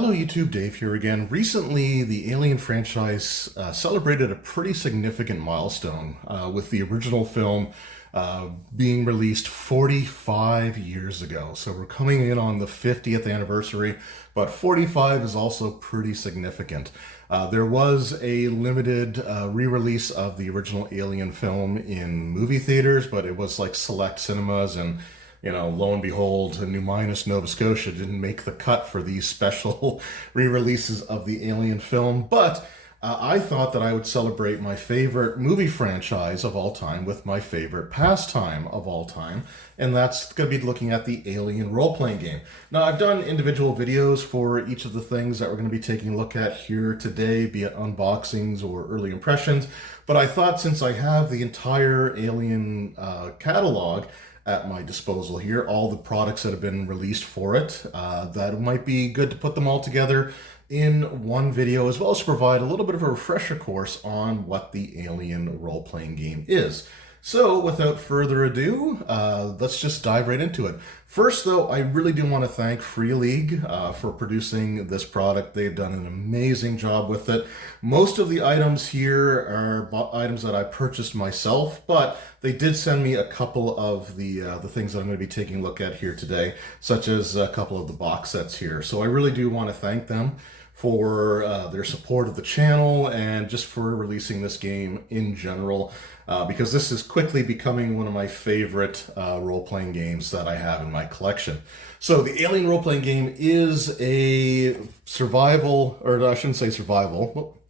Hello YouTube, Dave here again. Recently, the Alien franchise celebrated a pretty significant milestone with the original film being released 45 years ago. So we're coming in on the 50th anniversary, but 45 is also pretty significant. There was a limited re-release of the original Alien film in movie theaters, but it was like select cinemas and lo and behold, New Minas, Nova Scotia didn't make the cut for these special re-releases of the Alien film. But I thought that I would celebrate my favorite movie franchise of all time with my favorite pastime of all time, and that's going to be looking at the Alien role-playing game. Now, I've done individual videos for each of the things that we're going to be taking a look at here today, be it unboxings or early impressions, but I thought since I have the entire Alien catalog at my disposal here, all the products that have been released for it, that it might be good to put them all together in one video, as well as provide a little bit of a refresher course on what the Alien role-playing game is. So without further ado, let's just dive right into it. First though, I really do want to thank Free League for producing this product. They've done an amazing job with it. Most of the items here are items that I purchased myself, but they did send me a couple of the things that I'm going to be taking a look at here today, such as a couple of the box sets here. So I really do want to thank them for their support of the channel and just for releasing this game in general, because this is quickly becoming one of my favorite role-playing games that I have in my collection. So the Alien role-playing game is a survival, or I shouldn't say survival,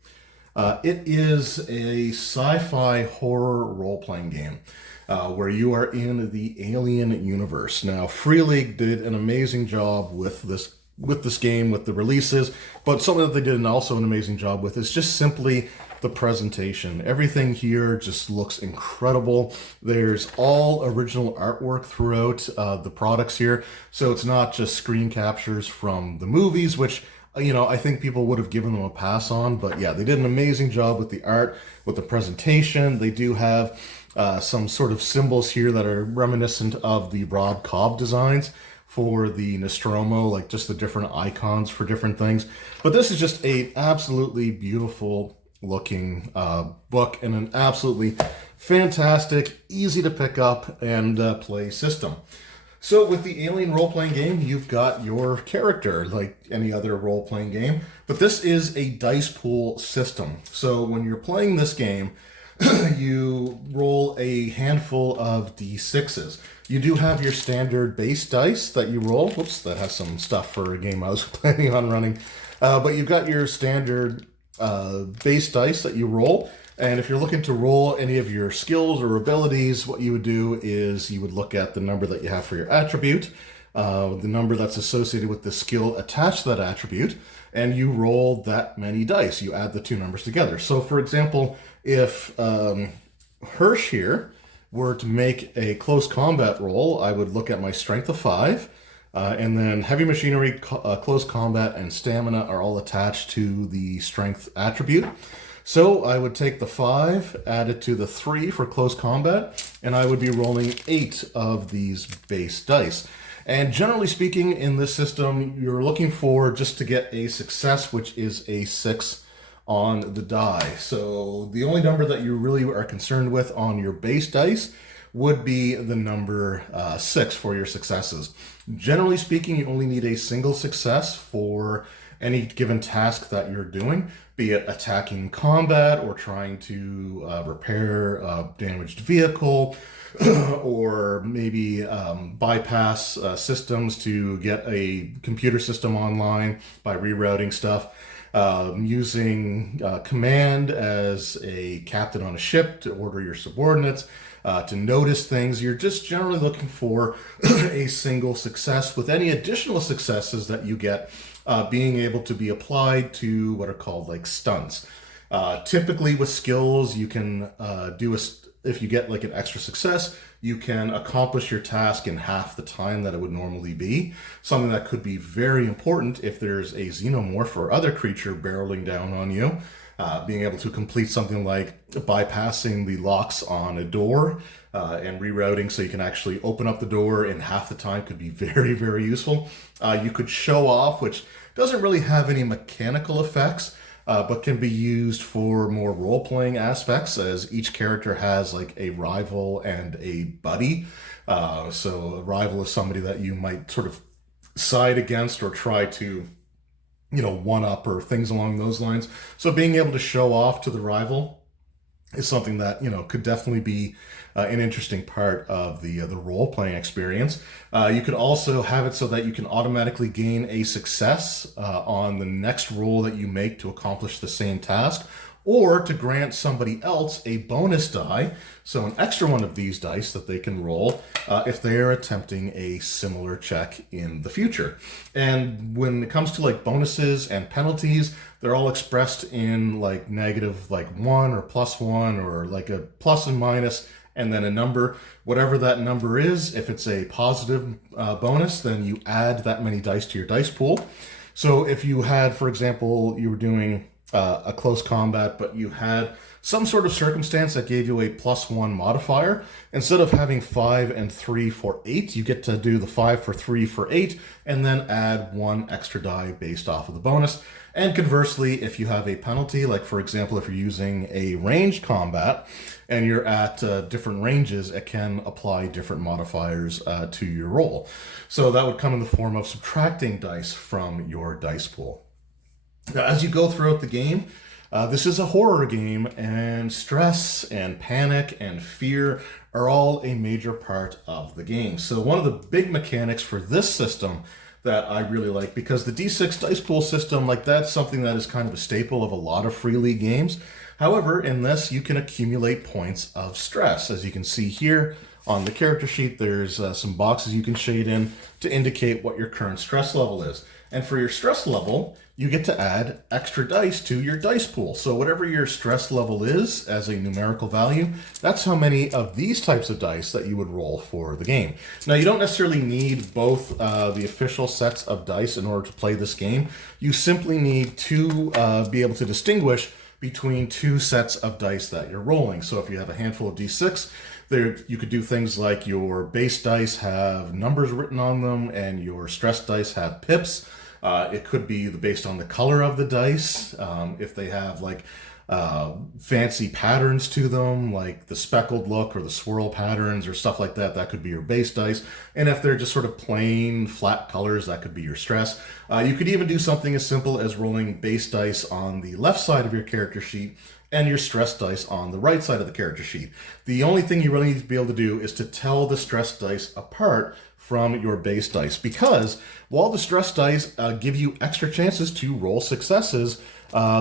it is a sci-fi horror role-playing game where you are in the Alien universe. Now, Free League did an amazing job with this game, with the releases, but something that they did also an amazing job with is just simply the presentation. Everything here just looks incredible. There's all original artwork throughout the products here, so it's not just screen captures from the movies, which I think people would have given them a pass on, but yeah, they did an amazing job with the art, with the presentation. They do have some sort of symbols here that are reminiscent of the Rob Cobb designs for the Nostromo, like just the different icons for different things. But this is just a absolutely beautiful looking book and an absolutely fantastic, easy to pick up and play system. So with the Alien role-playing game, you've got your character like any other role-playing game, but this is a dice pool system. So when you're playing this game, you roll a handful of d6s. You do have your standard base dice that you roll. Whoops, that has some stuff for a game I was planning on running. But you've got your standard base dice that you roll. And if you're looking to roll any of your skills or abilities, what you would do is you would look at the number that you have for your attribute, the number that's associated with the skill attached to that attribute, and you roll that many dice. You add the two numbers together. So for example, if Hirsch here were to make a close combat roll, I would look at my strength of 5, and then heavy machinery, close combat, and stamina are all attached to the strength attribute. So I would take the 5, add it to the 3 for close combat, and I would be rolling 8 of these base dice. And generally speaking, in this system, you're looking for just to get a success, which is a 6 on the die. So the only number that you really are concerned with on your base dice would be the number 6 for your successes. Generally speaking, you only need a single success for any given task that you're doing, be it attacking combat or trying to repair a damaged vehicle, or maybe bypass systems to get a computer system online by rerouting stuff. Using command as a captain on a ship to order your subordinates, to notice things. You're just generally looking for a single success, with any additional successes that you get being able to be applied to what are called like stunts. Typically with skills, you can if you get like an extra success, you can accomplish your task in half the time that it would normally be. Something that could be very important if there's a xenomorph or other creature barreling down on you. Being able to complete something like bypassing the locks on a door and rerouting so you can actually open up the door in half the time could be very, very useful. You could show off, which doesn't really have any mechanical effects, but can be used for more role-playing aspects, as each character has like a rival and a buddy. So a rival is somebody that you might sort of side against or try to, one up or things along those lines. So being able to show off to the rival is something that could definitely be an interesting part of the role playing experience. You could also have it so that you can automatically gain a success on the next roll that you make to accomplish the same task, or to grant somebody else a bonus die, so an extra one of these dice that they can roll if they are attempting a similar check in the future. And when it comes to like bonuses and penalties, they're all expressed in like negative like 1 or +1, or like a plus and minus and then a number. Whatever that number is, if it's a positive bonus, then you add that many dice to your dice pool. So if you had, for example, you were doing a close combat, but you had some sort of circumstance that gave you a +1 modifier, instead of having 5 and 3 for 8, you get to do the 5 for 3 for 8, and then add 1 extra die based off of the bonus. And conversely, if you have a penalty, like for example, if you're using a ranged combat and you're at different ranges, it can apply different modifiers to your roll. So that would come in the form of subtracting dice from your dice pool. Now, as you go throughout the game, this is a horror game, and stress and panic and fear are all a major part of the game. So one of the big mechanics for this system that I really like, because the D6 dice pool system, like that's something that is kind of a staple of a lot of free league games. However, in this, you can accumulate points of stress. As you can see here on the character sheet, there's some boxes you can shade in to indicate what your current stress level is. And for your stress level, you get to add extra dice to your dice pool. So whatever your stress level is as a numerical value, that's how many of these types of dice that you would roll for the game. Now, you don't necessarily need both the official sets of dice in order to play this game. You simply need to be able to distinguish between two sets of dice that you're rolling. So if you have a handful of D6, you could do things like your base dice have numbers written on them and your stress dice have pips. It could be based on the color of the dice. If they have like fancy patterns to them, like the speckled look or the swirl patterns or stuff like that, that could be your base dice. And if they're just sort of plain flat colors, that could be your stress. You could even do something as simple as rolling base dice on the left side of your character sheet and your stress dice on the right side of the character sheet. The only thing you really need to be able to do is to tell the stress dice apart from your base dice, because while the stress dice give you extra chances to roll successes,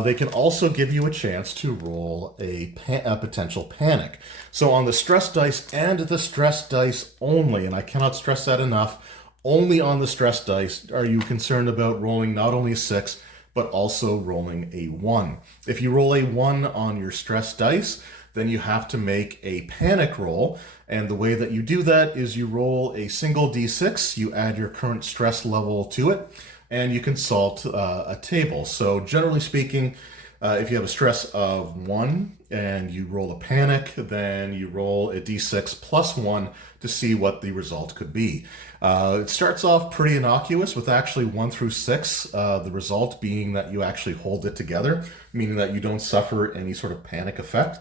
they can also give you a chance to roll a potential panic. So on the stress dice and the stress dice only, and I cannot stress that enough, only on the stress dice are you concerned about rolling not only a 6, but also rolling a 1. If you roll a 1 on your stress dice, then you have to make a panic roll. And the way that you do that is you roll a single D6, you add your current stress level to it, and you consult a table. So generally speaking, if you have a stress of 1 and you roll a panic, then you roll a D6 plus 1 to see what the result could be. It starts off pretty innocuous with actually 1 through 6, the result being that you actually hold it together, meaning that you don't suffer any sort of panic effect.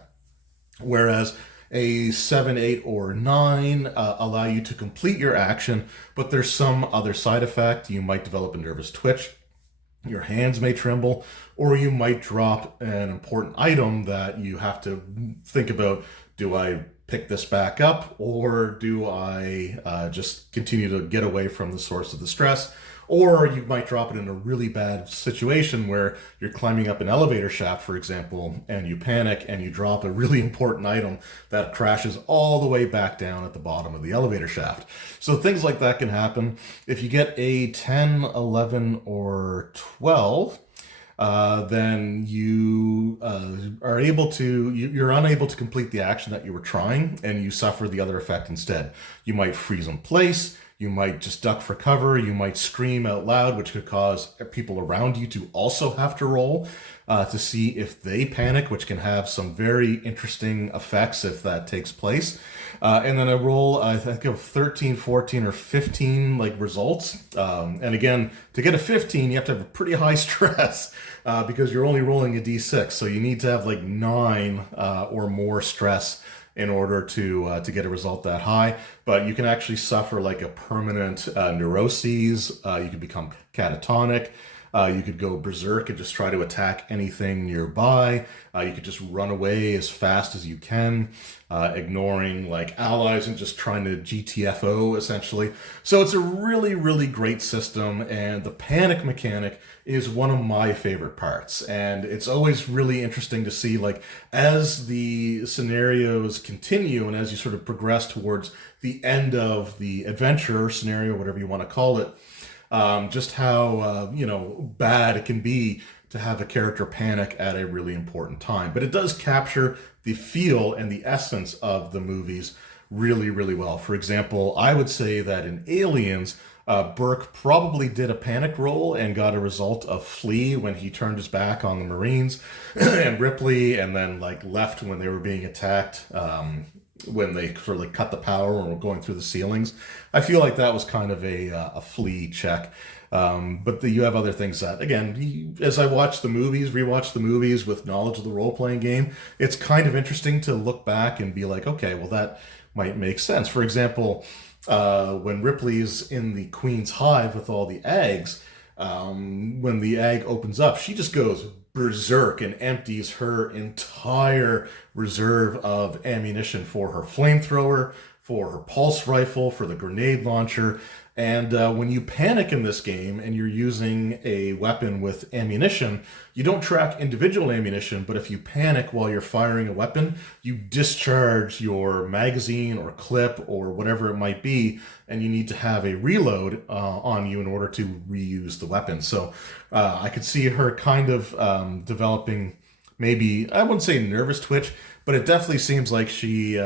Whereas a 7, 8, or 9 allow you to complete your action, but there's some other side effect. You might develop a nervous twitch, your hands may tremble, or you might drop an important item that you have to think about. Do I pick this back up, or do I just continue to get away from the source of the stress? Or you might drop it in a really bad situation where you're climbing up an elevator shaft, for example, and you panic and you drop a really important item that crashes all the way back down at the bottom of the elevator shaft. So things like that can happen. If you get a 10, 11, or 12, then you are able to, you're unable to complete the action that you were trying, and you suffer the other effect instead. You might freeze in place, You might just duck for cover. You might scream out loud, which could cause people around you to also have to roll to see if they panic, which can have some very interesting effects if that takes place. And then I roll, I think, of 13, 14, or 15 like results. And again, to get a 15, you have to have a pretty high stress because you're only rolling a d6. So you need to have like 9 or more stress in order to get a result that high. But you can actually suffer like a permanent neuroses. You can become catatonic. You could go berserk and just try to attack anything nearby. You could just run away as fast as you can, ignoring like allies and just trying to GTFO essentially. So it's a really, really great system, and the panic mechanic is one of my favorite parts. And it's always really interesting to see, like, as the scenarios continue and as you sort of progress towards the end of the adventure scenario, whatever you want to call it, just how bad it can be to have a character panic at a really important time. But it does capture the feel and the essence of the movies really, really well. For example, I would say that in Aliens, Burke probably did a panic roll and got a result of flee when he turned his back on the Marines, and Ripley, and then like left when they were being attacked. When they sort of like cut the power and were going through the ceilings. I feel like that was kind of a flea check. But you have other things that, again, as I watch the movies, rewatch the movies with knowledge of the role-playing game, it's kind of interesting to look back and be like, okay, well, that might make sense. For example, when Ripley's in the Queen's hive with all the eggs, when the egg opens up, she just goes berserk and empties her entire reserve of ammunition for her flamethrower, for her pulse rifle, for the grenade launcher. And when you panic in this game and you're using a weapon with ammunition, you don't track individual ammunition, but if you panic while you're firing a weapon, you discharge your magazine or clip or whatever it might be, and you need to have a reload on you in order to reuse the weapon. So I could see her kind of developing, maybe, I wouldn't say nervous twitch, but it definitely seems like she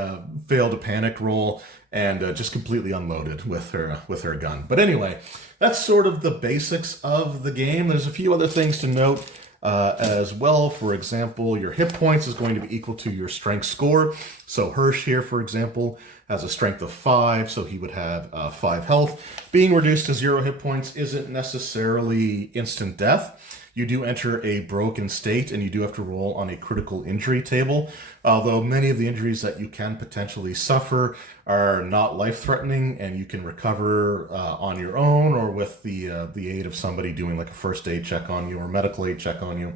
failed a panic roll and just completely unloaded with her gun. But anyway, that's sort of the basics of the game. There's a few other things to note as well. For example, your hit points is going to be equal to your strength score. So Hirsch here, for example, has a strength of 5, so he would have 5 health. Being reduced to 0 hit points isn't necessarily instant death. You do enter a broken state, and you do have to roll on a critical injury table, although many of the injuries that you can potentially suffer are not life-threatening, and you can recover on your own or with the aid of somebody doing like a first aid check on you or medical aid check on you.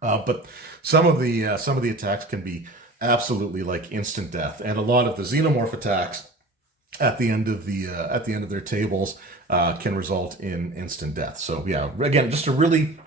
But some of the attacks can be absolutely like instant death, and a lot of the xenomorph attacks at the end of their tables can result in instant death. So yeah, again, just a really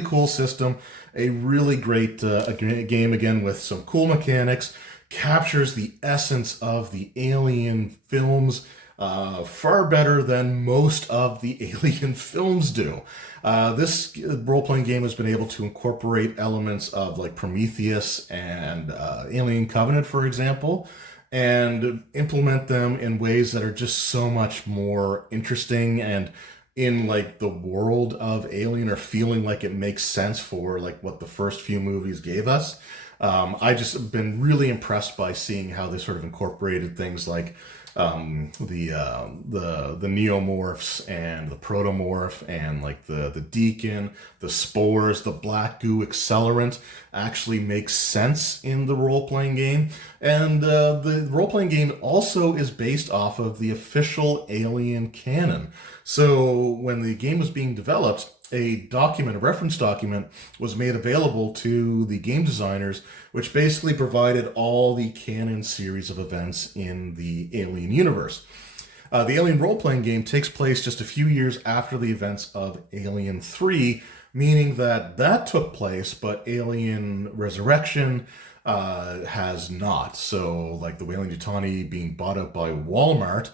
cool system, a really great game, again, with some cool mechanics, captures the essence of the Alien films far better than most of the Alien films do. This role-playing game has been able to incorporate elements of like Prometheus and Alien Covenant, for example, and implement them in ways that are just so much more interesting and in like the world of Alien, or feeling like it makes sense for like what the first few movies gave us. I just have been really impressed by seeing how they sort of incorporated things like the neomorphs and the protomorph and like the deacon, the spores, the black goo accelerant actually makes sense in the role-playing game. And the role-playing game also is based off of the official Alien canon. So when the game was being developed, a reference document was made available to the game designers, which basically provided all the canon series of events in the Alien universe. The Alien role-playing game takes place just a few years after the events of Alien 3, meaning that took place, but Alien Resurrection has not. So, like the Weyland-Yutani being bought up by Walmart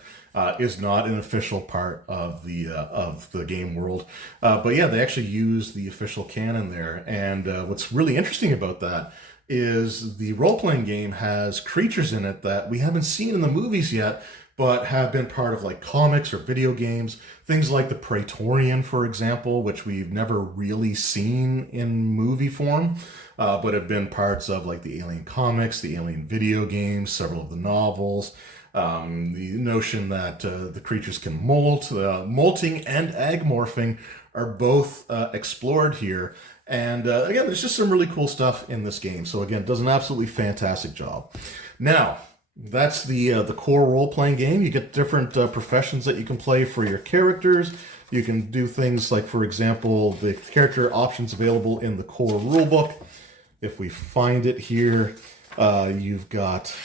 is not an official part of the game world. But yeah, they actually use the official canon there. And what's really interesting about that is the role-playing game has creatures in it that we haven't seen in the movies yet, but have been part of like comics or video games. Things like the Praetorian, for example, which we've never really seen in movie form, but have been parts of like the Alien comics, the Alien video games, several of the novels. The notion that the creatures can molt, molting and agmorphing are both explored here. And again, there's just some really cool stuff in this game. So again, it does an absolutely fantastic job. Now, that's the core role-playing game. You get different professions that you can play for your characters. You can do things like, for example, the character options available in the core rulebook. If we find it here, you've got...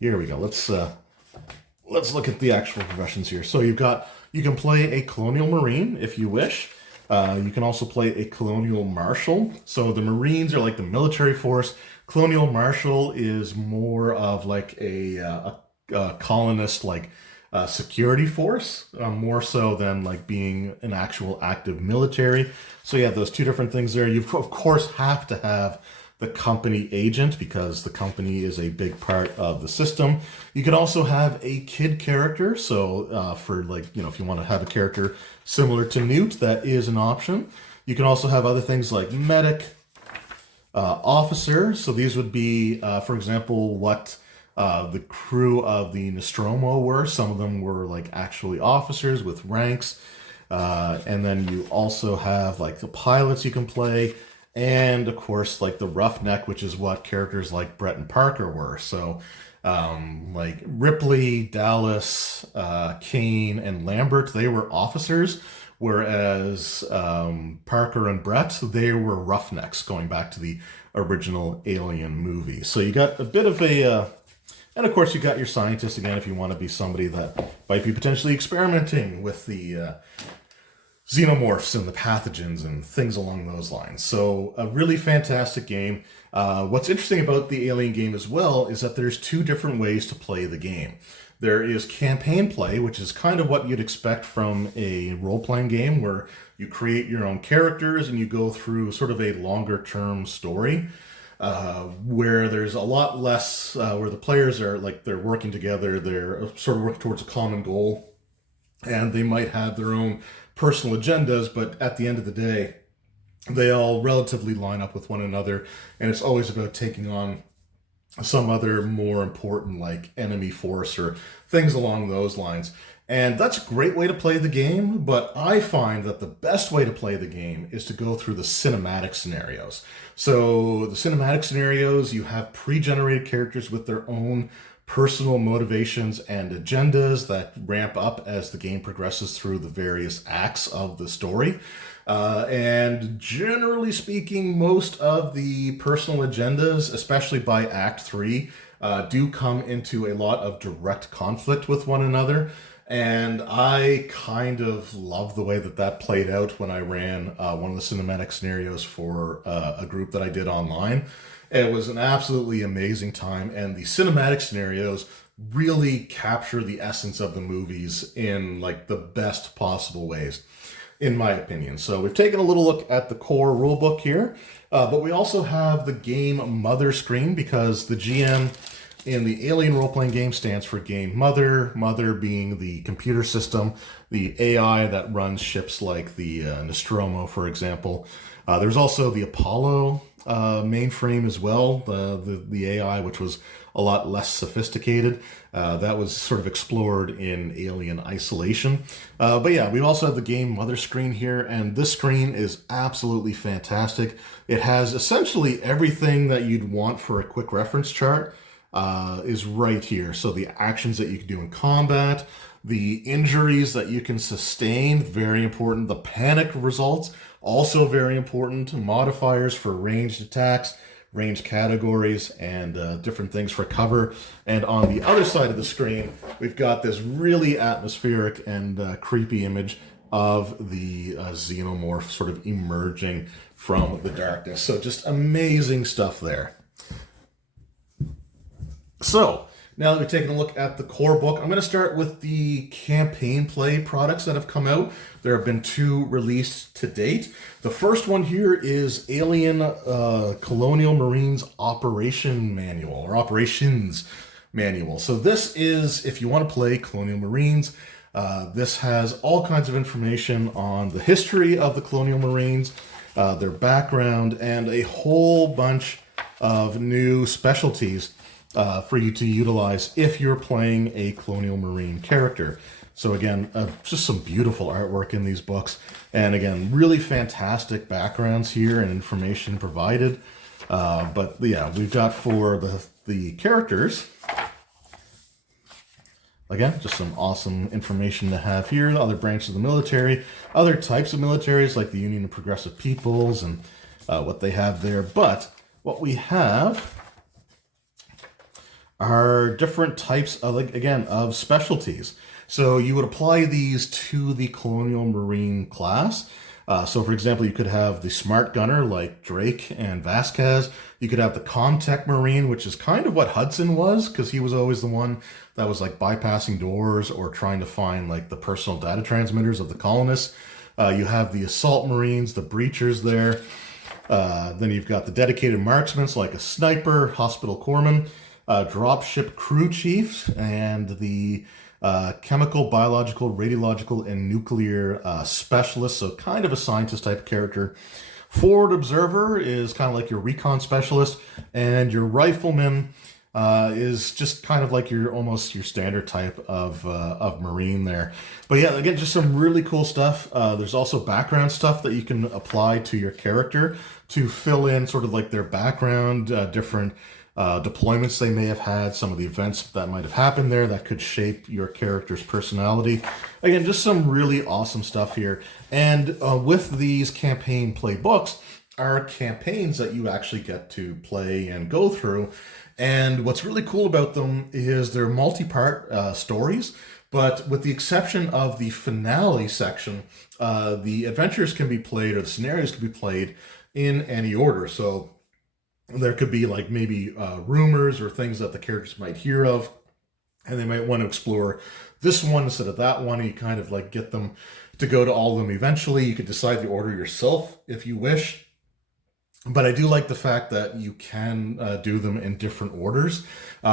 Here we go. Let's look at the actual professions here. So you can play a Colonial Marine if you wish. You can also play a Colonial Marshal. So the Marines are like the military force. Colonial Marshal is more of like a colonist like security force, more so than like being an actual active military. So yeah, those two different things there. You of course have to have the company agent because the company is a big part of the system. You can also have a kid character. So for like, you know, if you want to have a character similar to Newt, that is an option. You can also have other things like medic, officer. So these would be, for example, what the crew of the Nostromo were. Some of them were like actually officers with ranks. And then you also have like the pilots you can play. And of course, like the Roughneck, which is what characters like Brett and Parker were. So like Ripley, Dallas, Kane, and Lambert, they were officers, whereas Parker and Brett, they were Roughnecks, going back to the original Alien movie. So you got a bit of a... and of course, you got your scientist again, if you want to be somebody that might be potentially experimenting with the xenomorphs and the pathogens and things along those lines. So a really fantastic game. What's interesting about the Alien game as well is that there's two different ways to play the game. There is campaign play, which is kind of what you'd expect from a role-playing game where you create your own characters and you go through sort of a longer-term story. Where there's a lot less, where the players are like, they're working together, they're sort of working towards a common goal, and they might have their own personal agendas, but at the end of the day, they all relatively line up with one another, and it's always about taking on some other more important like enemy force or things along those lines. And that's a great way to play the game, but I find that the best way to play the game is to go through the cinematic scenarios. So the cinematic scenarios, you have pre-generated characters with their own personal motivations and agendas that ramp up as the game progresses through the various acts of the story. And generally speaking, most of the personal agendas, especially by Act 3, do come into a lot of direct conflict with one another. And I kind of love the way that that played out when I ran one of the cinematic scenarios for a group that I did online. It was an absolutely amazing time, and the cinematic scenarios really capture the essence of the movies in like the best possible ways, in my opinion. So we've taken a little look at the core rulebook here, but we also have the game mother screen because the GM in the Alien role-playing game stands for Game Mother, mother being the computer system, the AI that runs ships like the Nostromo, for example. There's also the Apollo mainframe as well, the AI, which was a lot less sophisticated. That was sort of explored in Alien Isolation. But yeah, we also have the Game Mother screen here, and this screen is absolutely fantastic. It has essentially everything that you'd want for a quick reference chart is right here. So the actions that you can do in combat, the injuries that you can sustain, very important. The panic results, also very important. Modifiers for ranged attacks, ranged categories, and different things for cover. And on the other side of the screen, we've got this really atmospheric and creepy image of the xenomorph sort of emerging from the darkness. So just amazing stuff there. So, now that we've taken a look at the core book, I'm going to start with the campaign play products that have come out. There have been 2 released to date. The first one here is Alien Colonial Marines Operation Manual, or Operations manual. So this is, if you want to play Colonial Marines, this has all kinds of information on the history of the Colonial Marines, their background, and a whole bunch of new specialties for you to utilize if you're playing a Colonial Marine character. So again, just some beautiful artwork in these books. And again, really fantastic backgrounds here and information provided. But yeah, we've got for the characters, again, just some awesome information to have here. Other branches of the military, other types of militaries like the Union of Progressive Peoples and what they have there. But what we have are different types of, again, of specialties. So you would apply these to the Colonial Marine class. So for example, you could have the Smart Gunner like Drake and Vasquez. You could have the Comtech Marine, which is kind of what Hudson was, because he was always the one that was like bypassing doors or trying to find like the personal data transmitters of the colonists. You have the Assault Marines, the Breachers there. Then you've got the dedicated marksmen like a Sniper, Hospital Corpsman, Dropship Crew Chiefs, and the chemical, biological, radiological, and nuclear specialist, so kind of a scientist type character. Forward Observer is kind of like your recon specialist, and your Rifleman is just kind of like almost your standard type of Marine there. But yeah, again, just some really cool stuff. There's also background stuff that you can apply to your character to fill in sort of like their background, different deployments they may have had, some of the events that might have happened there that could shape your character's personality. Again, just some really awesome stuff here. And with these campaign playbooks are campaigns that you actually get to play and go through. And what's really cool about them is they're multi-part stories, but with the exception of the finale section, the adventures can be played, or the scenarios can be played in any order. So there could be like maybe rumors or things that the characters might hear of, and they might want to explore this one instead of that one. And you kind of like get them to go to all of them eventually. You could decide the order yourself if you wish. But I do like the fact that you can do them in different orders,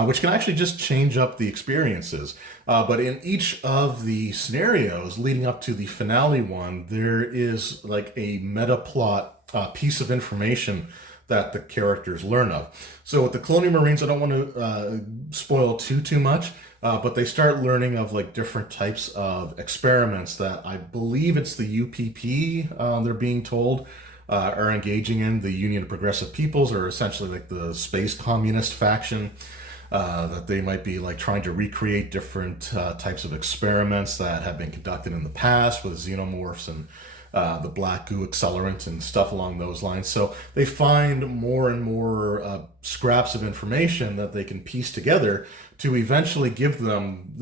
which can actually just change up the experiences. But in each of the scenarios leading up to the finale one, there is like a meta plot piece of information that the characters learn of. So with the Colonial Marines, I don't want to spoil too much, but they start learning of like different types of experiments that I believe it's the UPP they're being told are engaging in. The Union of Progressive Peoples are essentially like the space communist faction, that they might be like trying to recreate different types of experiments that have been conducted in the past with xenomorphs and the black goo accelerant and stuff along those lines. So they find more and more scraps of information that they can piece together to eventually give them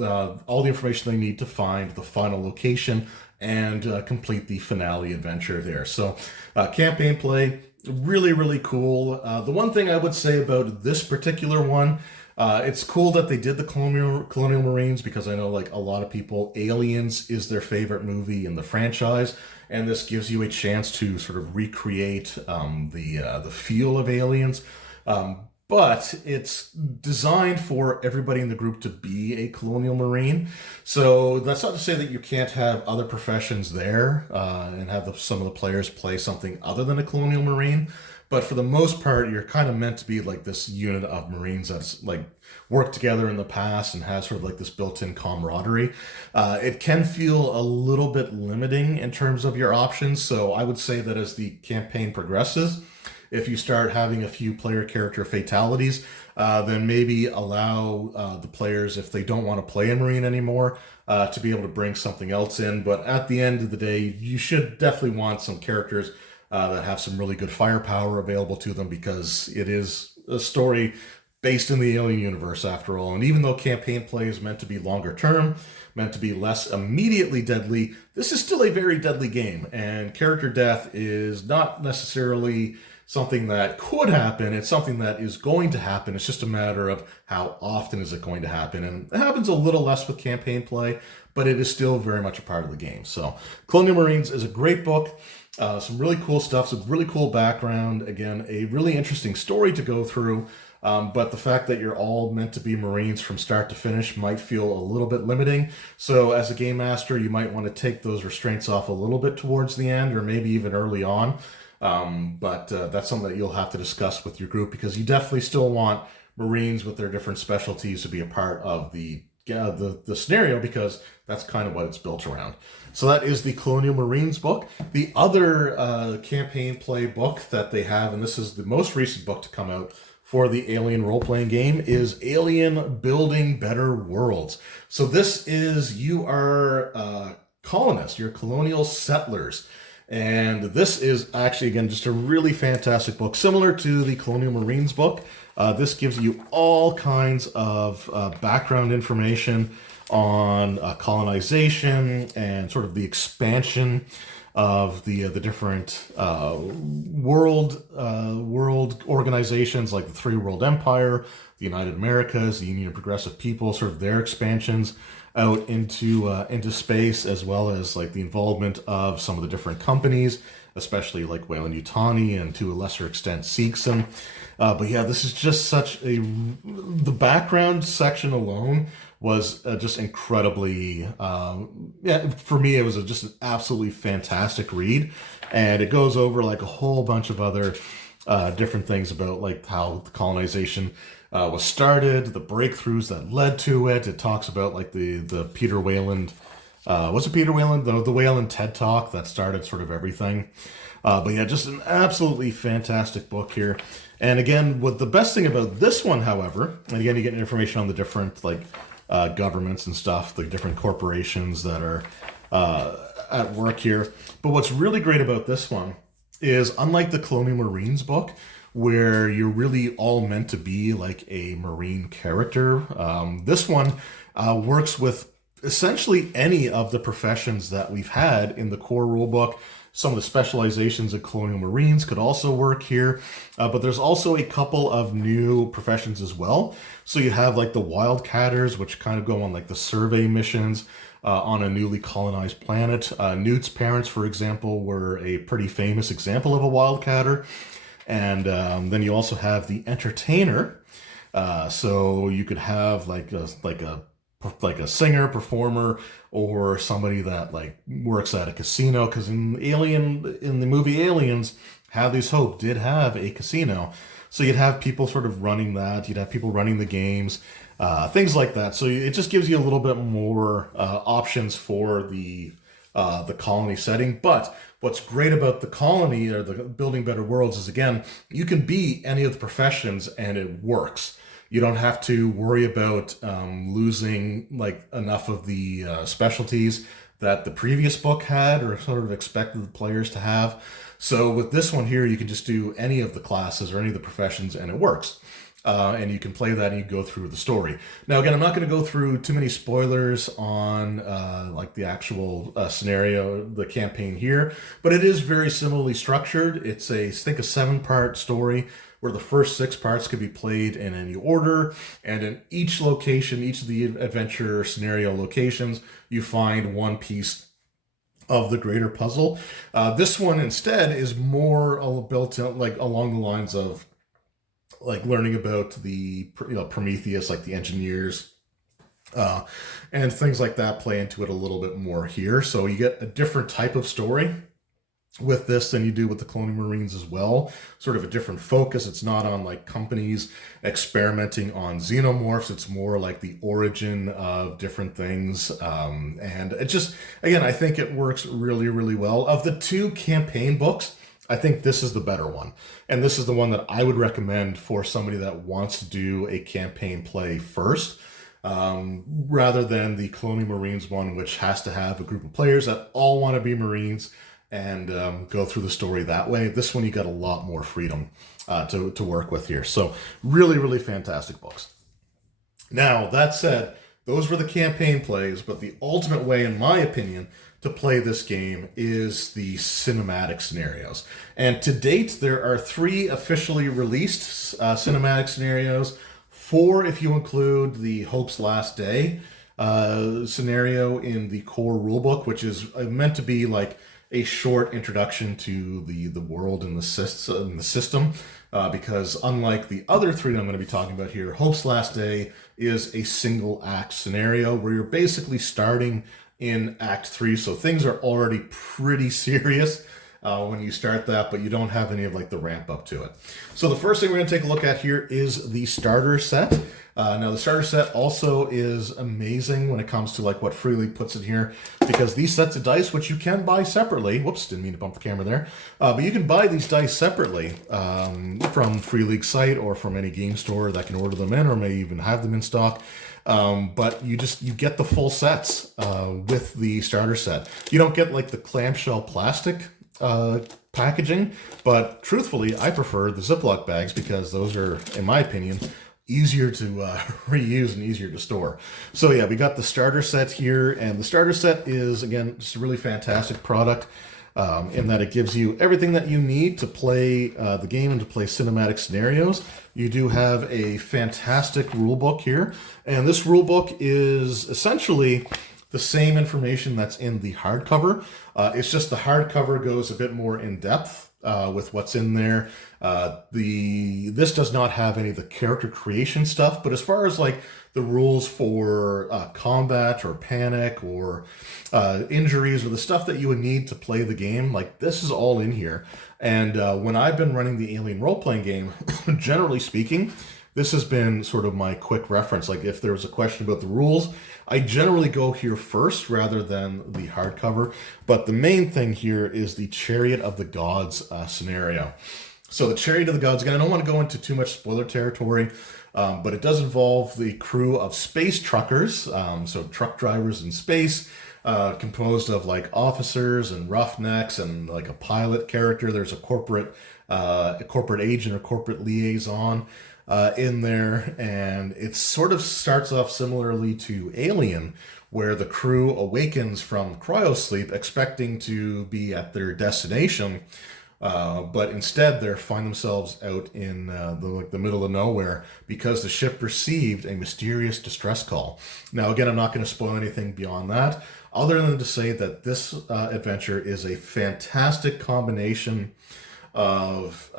all the information they need to find the final location and complete the finale adventure there. So campaign play, really, really cool. The one thing I would say about this particular one, it's cool that they did the Colonial Marines, because I know like a lot of people, Aliens is their favorite movie in the franchise, and this gives you a chance to sort of recreate the feel of Aliens. But it's designed for everybody in the group to be a Colonial Marine. So that's not to say that you can't have other professions there and have some of the players play something other than a Colonial Marine. But for the most part, you're kind of meant to be like this unit of Marines that's like worked together in the past and has sort of like this built-in camaraderie. It can feel a little bit limiting in terms of your options. So I would say that as the campaign progresses, if you start having a few player character fatalities, then maybe allow the players, if they don't want to play a Marine anymore, to be able to bring something else in. But at the end of the day, you should definitely want some characters that have some really good firepower available to them, because it is a story based in the Alien universe after all. And even though campaign play is meant to be longer term, meant to be less immediately deadly, this is still a very deadly game. And character death is not necessarily something that could happen. It's something that is going to happen. It's just a matter of how often is it going to happen. And it happens a little less with campaign play, but it is still very much a part of the game. So Colonial Marines is a great book. Some really cool stuff, some really cool background. Again, a really interesting story to go through. But the fact that you're all meant to be Marines from start to finish might feel a little bit limiting. So as a game master, you might want to take those restraints off a little bit towards the end, or maybe even early on. But that's something that you'll have to discuss with your group, because you definitely still want Marines with their different specialties to be a part of the scenario, because that's kind of what it's built around. So that is the Colonial Marines book. The other campaign play book that they have, and this is the most recent book to come out for the Alien role-playing game, is Alien Building Better Worlds. So this is, you are colonists, you're colonial settlers. And this is actually, again, just a really fantastic book, similar to the Colonial Marines book. This gives you all kinds of background information on colonization and sort of the expansion of the different world organizations, like the Three World Empire, the United Americas, the Union of Progressive People, sort of their expansions out into space, as well as like the involvement of some of the different companies, especially like Weyland-Yutani and to a lesser extent Seegson. But yeah, this is just the background section alone was just incredibly, for me, it was just an absolutely fantastic read. And it goes over like a whole bunch of other different things about like how the colonization was started, the breakthroughs that led to it. It talks about like the Peter Weyland, was it Peter Weyland? The Weyland TED Talk that started sort of everything. But yeah, just an absolutely fantastic book here. And again, what the best thing about this one, however, and again, you get information on the different like governments and stuff, the different corporations that are at work here. But what's really great about this one is, unlike the Colonial Marines book, where you're really all meant to be like a Marine character, this one works with essentially any of the professions that we've had in the core rulebook. Some of the specializations of Colonial Marines could also work here, but there's also a couple of new professions as well. So you have like the Wildcatters, which kind of go on like the survey missions on a newly colonized planet. Newt's parents, for example, were a pretty famous example of a Wildcatter. And then you also have the Entertainer. So you could have like a singer, performer, or somebody that like works at a casino, because in the movie Aliens, Hadley's Hope did have a casino. So you'd have people sort of running that, you'd have people running the games, things like that. So it just gives you a little bit more options for the colony setting. But what's great about the colony, or the Building Better Worlds, is again, you can be any of the professions and it works. You don't have to worry about losing like enough of the specialties that the previous book had, or sort of expected the players to have. So with this one here, you can just do any of the classes or any of the professions and it works. And you can play that and you go through the story. Now, again, I'm not going to go through too many spoilers on like the actual scenario, the campaign here, but it is very similarly structured. It's I think a 7-part story, where the first 6 parts could be played in any order, and in each location, each of the adventure scenario locations, you find one piece of the greater puzzle. This one instead is more built like along the lines of like learning about the Prometheus, like the engineers, and things like that play into it a little bit more here. So you get a different type of story with this than you do with the Colonial Marines as well. Sort of a different focus. It's not on like companies experimenting on xenomorphs. It's more like the origin of different things. And it just, again, I think it works really, really well. Of the 2 campaign books, I think this is the better one. And this is the one that I would recommend for somebody that wants to do a campaign play first, rather than the Colonial Marines one, which has to have a group of players that all want to be Marines and go through the story that way. This one, you got a lot more freedom to work with here. So really, really fantastic books. Now, that said, those were the campaign plays, but the ultimate way, in my opinion, to play this game is the cinematic scenarios. And to date, there are 3 officially released cinematic scenarios, 4 if you include the Hope's Last Day scenario in the core rulebook, which is meant to be like a short introduction to the world and the system, because unlike the other three that I'm going to be talking about here, Hope's Last Day is a single act scenario where you're basically starting in Act 3, so things are already pretty serious when you start that, but you don't have any of like the ramp up to it. So the first thing we're going to take a look at here is the starter set. Now the starter set also is amazing when it comes to like what Free League puts in here, because these sets of dice, which you can buy separately, whoops, didn't mean to bump the camera there, but you can buy these dice separately from Free League site or from any game store that can order them in or may even have them in stock. But you get the full sets with the starter set. You don't get like the clamshell plastic packaging, but truthfully, I prefer the Ziploc bags because those are, in my opinion, easier to reuse and easier to store. So yeah, we got the starter set here, and the starter set is, again, just a really fantastic product in that it gives you everything that you need to play the game and to play cinematic scenarios. You do have a fantastic rule book here, and this rule book is essentially the same information that's in the hardcover. It's just the hardcover goes a bit more in depth with what's in there. This does not have any of the character creation stuff, but as far as like the rules for combat or panic or injuries or the stuff that you would need to play the game, like this is all in here. And when I've been running the Alien role-playing game, generally speaking, this has been sort of my quick reference. Like if there's a question about the rules, I generally go here first rather than the hardcover. But the main thing here is the Chariot of the Gods scenario. So the Chariot of the Gods, again, I don't want to go into too much spoiler territory, but it does involve the crew of space truckers, so truck drivers in space, composed of like officers and roughnecks and like a pilot character. There's a corporate agent or corporate liaison in there, and it sort of starts off similarly to Alien, where the crew awakens from cryosleep expecting to be at their destination, but instead they find themselves out in the middle of nowhere because the ship received a mysterious distress call. Now again, I'm not going to spoil anything beyond that, other than to say that this adventure is a fantastic combination of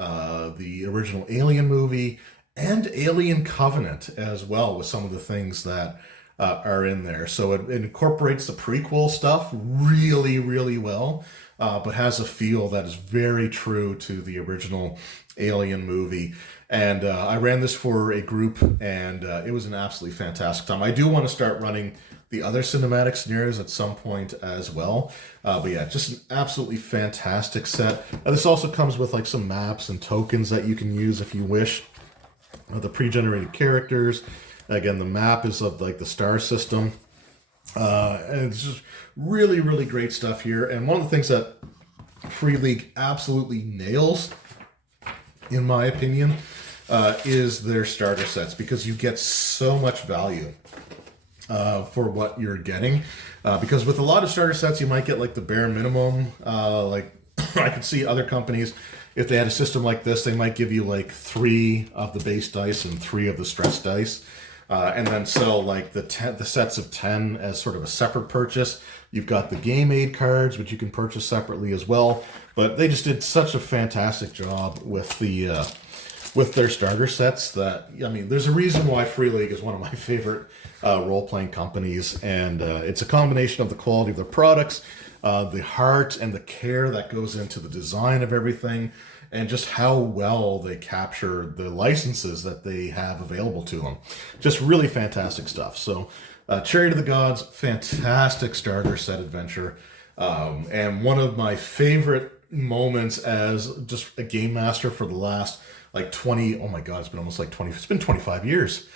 the original Alien movie and Alien Covenant as well, with some of the things that are in there. So it incorporates the prequel stuff really, really well, but has a feel that is very true to the original Alien movie. And I ran this for a group, and it was an absolutely fantastic time. I do want to start running the other cinematic scenarios at some point as well. But yeah, just an absolutely fantastic set. This also comes with like some maps and tokens that you can use if you wish. The pre-generated characters. Again, the map is of like the star system. And it's just really, really great stuff here. And one of the things that Free League absolutely nails, in my opinion, is their starter sets, because you get so much value for what you're getting. Because with a lot of starter sets, you might get like the bare minimum. Like I could see other companies, if they had a system like this, they might give you like 3 of the base dice and 3 of the stress dice, and then sell like the sets of 10 as sort of a separate purchase. You've got the game aid cards, which you can purchase separately as well. But they just did such a fantastic job with their starter sets that, I mean, there's a reason why Free League is one of my favorite role-playing companies, and it's a combination of the quality of their products, the heart and the care that goes into the design of everything, and just how well they capture the licenses that they have available to them. Just really fantastic stuff. So Chariot of the Gods, fantastic starter set adventure, and one of my favorite moments as just a game master for the last like 20, oh my god, it's been almost like 20, it's been 25 years.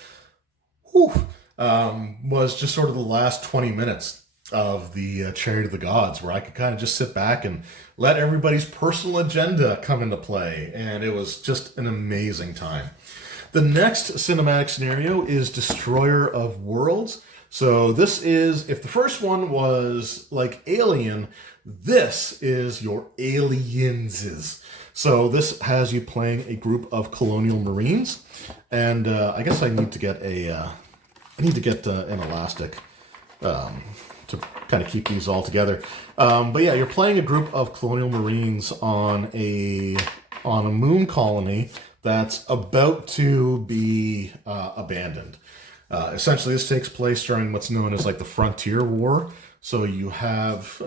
Whew. Was just sort of the last 20 minutes of the Chariot of the Gods, where I could kind of just sit back and let everybody's personal agenda come into play, and it was just an amazing time. The next cinematic scenario is Destroyer of Worlds. So this is, if the first one was like Alien, this is your Alienses. So this has you playing a group of Colonial Marines, and I guess I need to get an elastic to kind of keep these all together. But yeah, you're playing a group of Colonial Marines on a moon colony that's about to be abandoned. Essentially, this takes place during what's known as like the Frontier War. So you have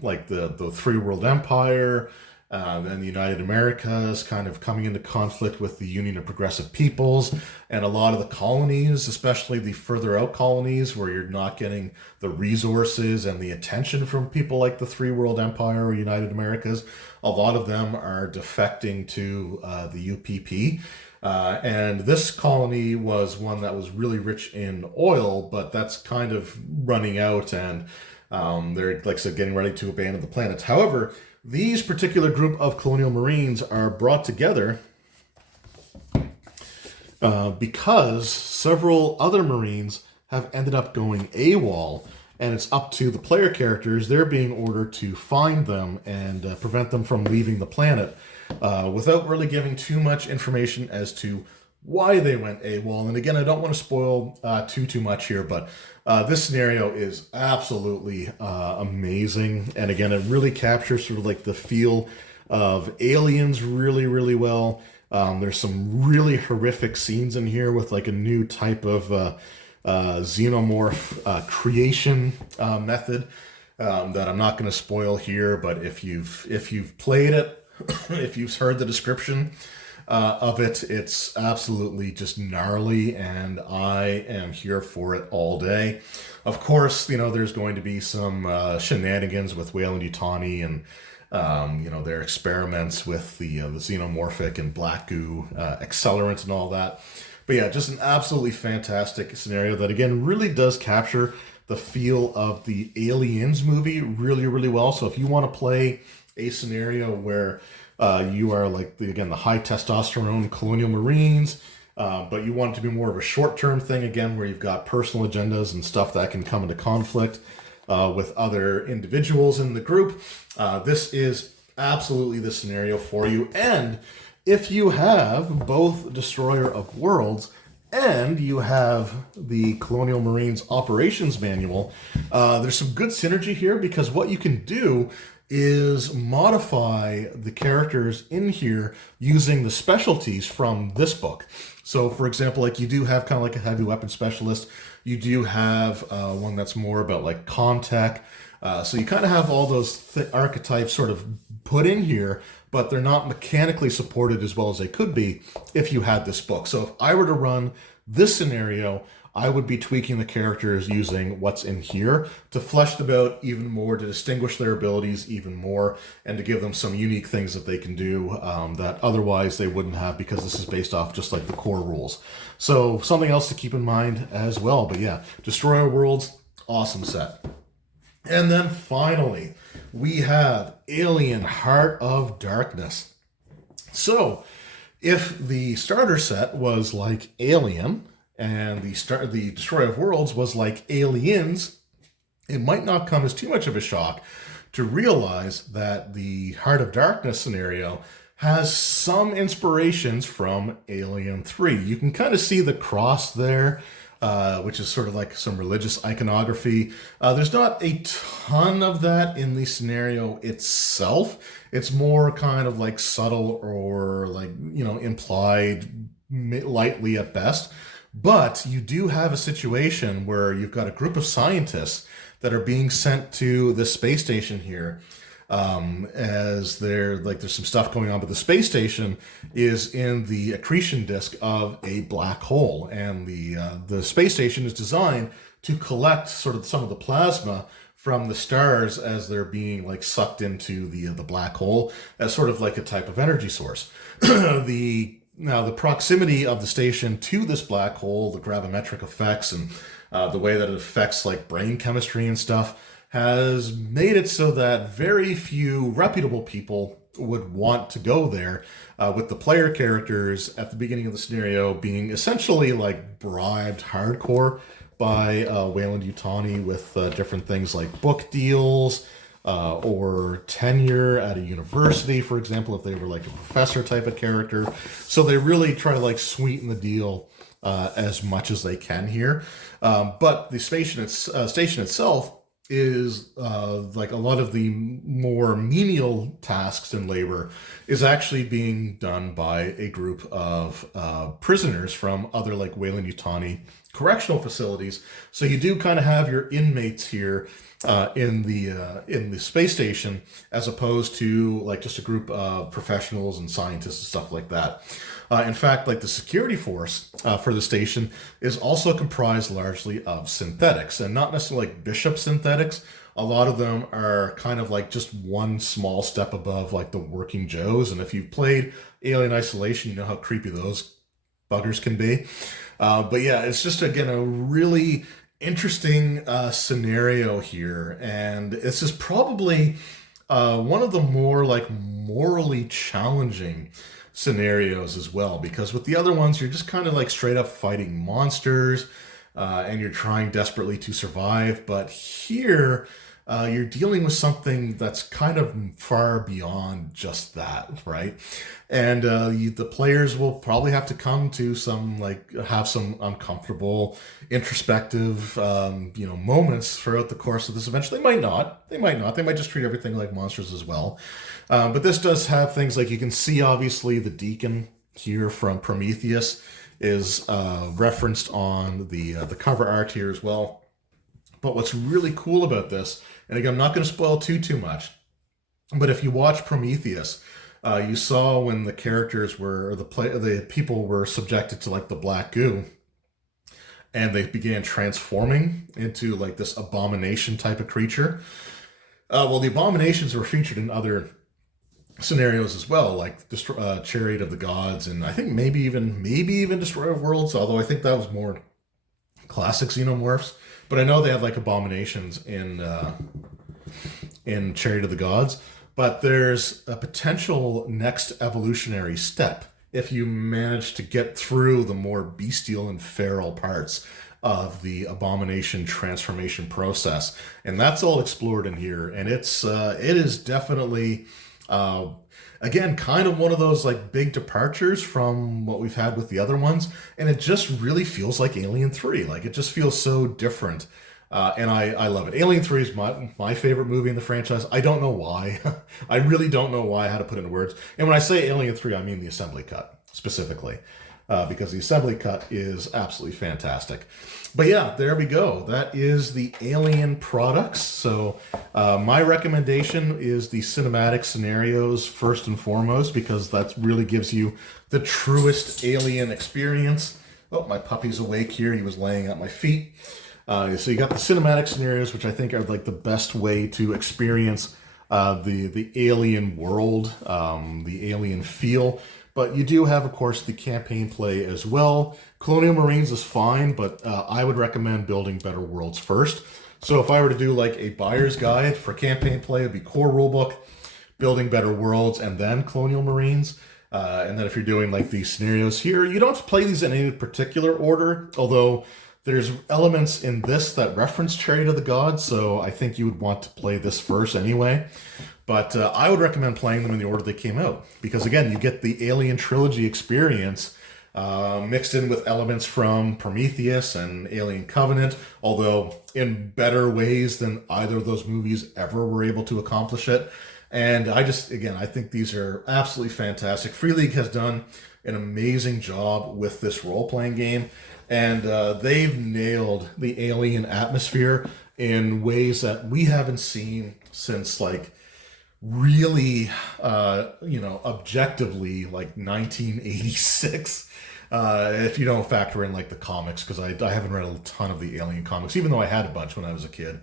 like the Three World Empire, and the United Americas kind of coming into conflict with the Union of Progressive Peoples, and a lot of the colonies, especially the further out colonies where you're not getting the resources and the attention from people like the Three World Empire or United Americas. A lot of them are defecting to the UPP. And this colony was one that was really rich in oil, but that's kind of running out, and they're, like I said, getting ready to abandon the planet. However, these particular group of Colonial Marines are brought together because several other Marines have ended up going AWOL, and it's up to the player characters. They're being ordered to find them and prevent them from leaving the planet without really giving too much information as to why they went AWOL. And again, I don't want to spoil too much here, but this scenario is absolutely amazing. And again, it really captures sort of like the feel of Aliens really, really well. There's some really horrific scenes in here with like a new type of xenomorph creation method that I'm not going to spoil here. But if you've played it, if you've heard the description of it, it's absolutely just gnarly, and I am here for it all day. Of course, there's going to be some shenanigans with Weyland-Yutani and their experiments with the xenomorphic and black goo accelerant and all that. But yeah, just an absolutely fantastic scenario that again really does capture the feel of the Aliens movie really, really well. So if you want to play a scenario where you are like the high testosterone Colonial Marines, but you want it to be more of a short-term thing again, where you've got personal agendas and stuff that can come into conflict with other individuals in the group. This is absolutely the scenario for you. And if you have both Destroyer of Worlds and you have the Colonial Marines Operations Manual, there's some good synergy here, because what you can do is modify the characters in here using the specialties from this book. So, for example, like you do have kind of like a heavy weapon specialist. You do have one that's more about like Comtech. So you kind of have all those archetypes sort of put in here, but they're not mechanically supported as well as they could be if you had this book. So if I were to run this scenario, I would be tweaking the characters using what's in here to flesh them out even more, to distinguish their abilities even more, and to give them some unique things that they can do that otherwise they wouldn't have, because this is based off just like the core rules. So something else to keep in mind as well. But yeah, Destroyer Worlds, awesome set. And then finally, we have Alien Heart of Darkness. So if the starter set was like Alien, and the Destroyer of Worlds was like Aliens, it might not come as too much of a shock to realize that the Heart of Darkness scenario has some inspirations from Alien 3. You can kind of see the cross there, which is sort of like some religious iconography. There's not a ton of that in the scenario itself. It's more kind of like subtle or like, implied lightly at best. But you do have a situation where you've got a group of scientists that are being sent to the space station here, as there's some stuff going on, but the space station is in the accretion disk of a black hole, and the space station is designed to collect sort of some of the plasma from the stars as they're being like sucked into the black hole as sort of like a type of energy source. Now, the proximity of the station to this black hole, the gravimetric effects, and the way that it affects like brain chemistry and stuff has made it so that very few reputable people would want to go there, with the player characters at the beginning of the scenario being essentially like bribed hardcore by Weyland-Yutani with different things like book deals, or tenure at a university, for example, if they were like a professor type of character. So they really try to like sweeten the deal as much as they can here. But the station itself is like a lot of the more menial tasks and labor is actually being done by a group of prisoners from other like Weyland-Yutani correctional facilities. So you do kind of have your inmates here in the space station, as opposed to like just a group of professionals and scientists and stuff like that. In fact, like the security force for the station is also comprised largely of synthetics, and not necessarily like bishop synthetics. A lot of them are kind of like just one small step above like the working Joes. And if you've played Alien Isolation, you know how creepy those buggers can be. But yeah, it's just again a really interesting scenario here, and this is probably one of the more like morally challenging scenarios as well, because with the other ones you're just kind of like straight up fighting monsters and you're trying desperately to survive. But here you're dealing with something that's kind of far beyond just that, right? And the players will probably have to come to some like have some uncomfortable introspective moments throughout the course of this adventure. They might just treat everything like monsters as well. But this does have things like, you can see obviously the Deacon here from Prometheus is referenced on the cover art here as well. But what's really cool about this, and again, I'm not going to spoil too much, but if you watch Prometheus, you saw when the characters were, or the people were subjected to like the black goo, and they began transforming into like this abomination type of creature. Well, the abominations were featured in other scenarios as well, like Chariot of the Gods, and I think maybe even Destroyer of Worlds, although I think that was more classic xenomorphs. But I know they had like abominations in Chariot of the Gods. But there's a potential next evolutionary step if you manage to get through the more bestial and feral parts of the abomination transformation process, and that's all explored in here. And it is definitely again kind of one of those like big departures from what we've had with the other ones, and it just really feels like Alien 3. Like, it just feels so different. And I love it. Alien 3 is my favorite movie in the franchise. I don't know why. I really don't know why, how to put it into words. And when I say Alien 3, I mean the assembly cut specifically, because the assembly cut is absolutely fantastic. But yeah, there we go. That is the Alien products. So my recommendation is the cinematic scenarios first and foremost, because that really gives you the truest Alien experience. Oh, my puppy's awake here. He was laying at my feet. So you got the cinematic scenarios, which I think are like the best way to experience the alien world, the alien feel. But you do have, of course, the campaign play as well. Colonial Marines is fine, but I would recommend building Better Worlds first. So if I were to do like a buyer's guide for campaign play, it'd be core rulebook, building Better Worlds, and then Colonial Marines. And then if you're doing like these scenarios here, you don't have to play these in any particular order, although there's elements in this that reference Chariot of the Gods, so I think you would want to play this first anyway. But I would recommend playing them in the order they came out, because again, you get the Alien trilogy experience mixed in with elements from Prometheus and Alien Covenant, although in better ways than either of those movies ever were able to accomplish it. And I think these are absolutely fantastic. Free League has done an amazing job with this role-playing game. And they've nailed the alien atmosphere in ways that we haven't seen since like really, objectively like 1986. If you don't factor in like the comics, because I haven't read a ton of the Alien comics, even though I had a bunch when I was a kid.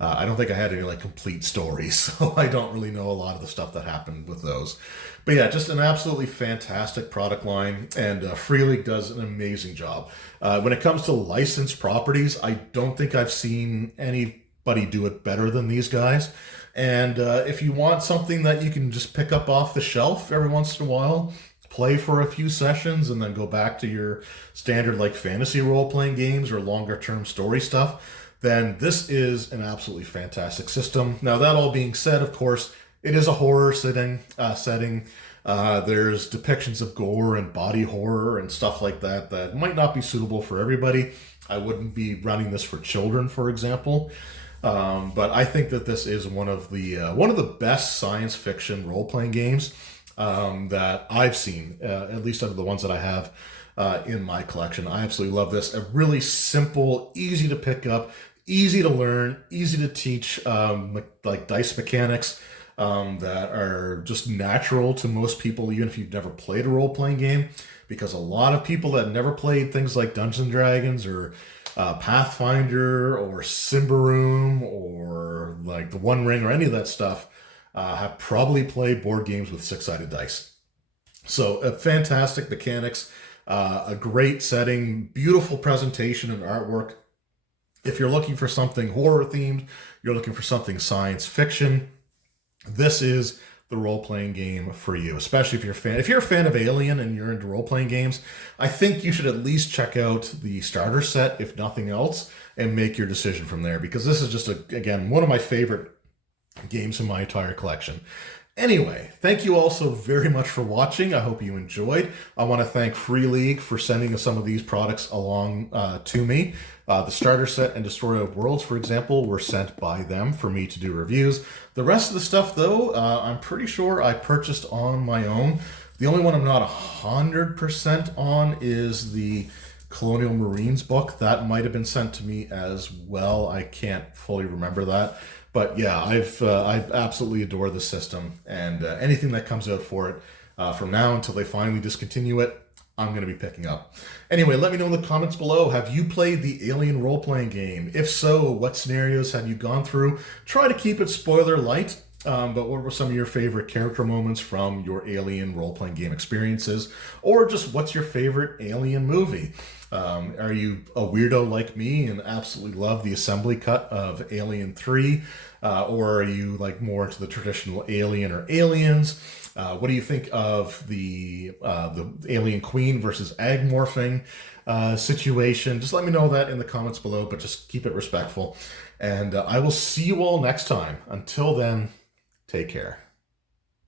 I don't think I had any like complete stories, so I don't really know a lot of the stuff that happened with those. But yeah, just an absolutely fantastic product line, and Free League does an amazing job. When it comes to licensed properties, I don't think I've seen anybody do it better than these guys. And if you want something that you can just pick up off the shelf every once in a while, play for a few sessions, and then go back to your standard like fantasy role-playing games or longer-term story stuff, then this is an absolutely fantastic system. Now, that all being said, of course, it is a horror setting. There's depictions of gore and body horror and stuff like that that might not be suitable for everybody. I wouldn't be running this for children, for example. But I think that this is one of the best science fiction role playing games that I've seen, at least out of the ones that I have in my collection. I absolutely love this. A really simple, easy to pick up, easy to learn, easy to teach, like dice mechanics that are just natural to most people, even if you've never played a role playing game. Because a lot of people that never played things like Dungeons and Dragons or Pathfinder or Symbaroum or like the One Ring or any of that stuff have probably played board games with six-sided dice. So fantastic mechanics, a great setting, beautiful presentation and artwork. If you're looking for something horror themed, you're looking for something science fiction, this is the role-playing game for you, especially if you're a fan. If you're a fan of Alien and you're into role-playing games, I think you should at least check out the starter set, if nothing else, and make your decision from there, because this is just, again, one of my favorite games in my entire collection. Anyway, thank you all so very much for watching. I hope you enjoyed. I want to thank Free League for sending some of these products along to me. The starter set and Destroyer of Worlds, for example, were sent by them for me to do reviews. The rest of the stuff, though, I'm pretty sure I purchased on my own. The only one I'm not 100% on is the Colonial Marines book. That might have been sent to me as well. I can't fully remember that. But yeah, I absolutely adore the system, and anything that comes out for it from now until they finally discontinue it, I'm going to be picking up. Anyway, let me know in the comments below, have you played the Alien role-playing game? If so, what scenarios have you gone through? Try to keep it spoiler light, but what were some of your favorite character moments from your Alien role-playing game experiences? Or just what's your favorite Alien movie? Are you a weirdo like me and absolutely love the assembly cut of Alien 3? Or are you like more into the traditional Alien or Aliens? What do you think of the Alien Queen versus Egg morphing situation? Just let me know that in the comments below, but just keep it respectful. And I will see you all next time. Until then, take care.